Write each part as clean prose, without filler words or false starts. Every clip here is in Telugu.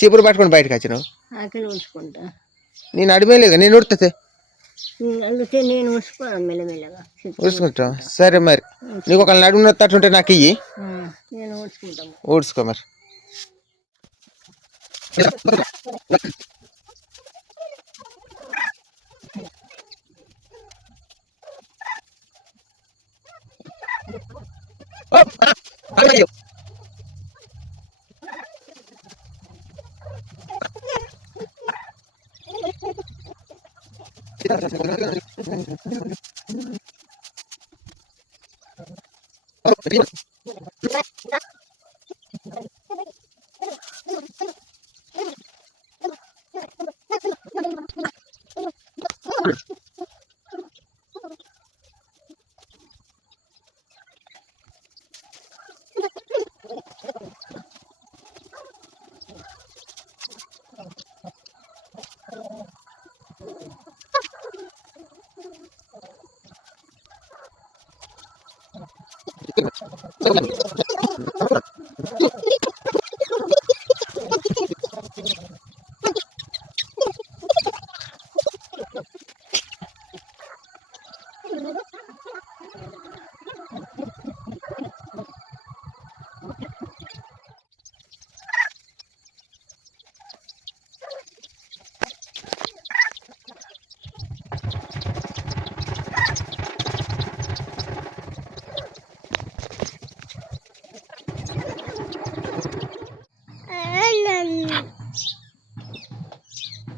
చీపురు పట్టుకొని బయటకు వచ్చినావు. ఆకలి ఉంచుకుంటా. నేను అడిమే లేదు, నేను ఉడుతుంది. అందుకే నేను ఉంచుకోను మెల్లమెల్లగా. ఊడ్చుకుంటావు. సరే మరి నీకు ఒక నడుము నొత్తట్టుంటే నాకు ఇయ్యి, నేను ఊడ్చుకుంటాను. ఊడ్చుకో మరి.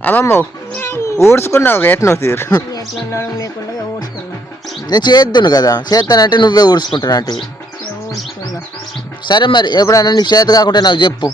అమ్మమ్మ ఊడ్చుకున్నావు ఎట్నో తీరు. నేను చేద్దును కదా, చేస్తానంటే నువ్వే ఊడ్చుకుంటాను అంటే. సరే మరి ఎప్పుడైనా నీకు చేత కాకుంటే నాకు చెప్పు.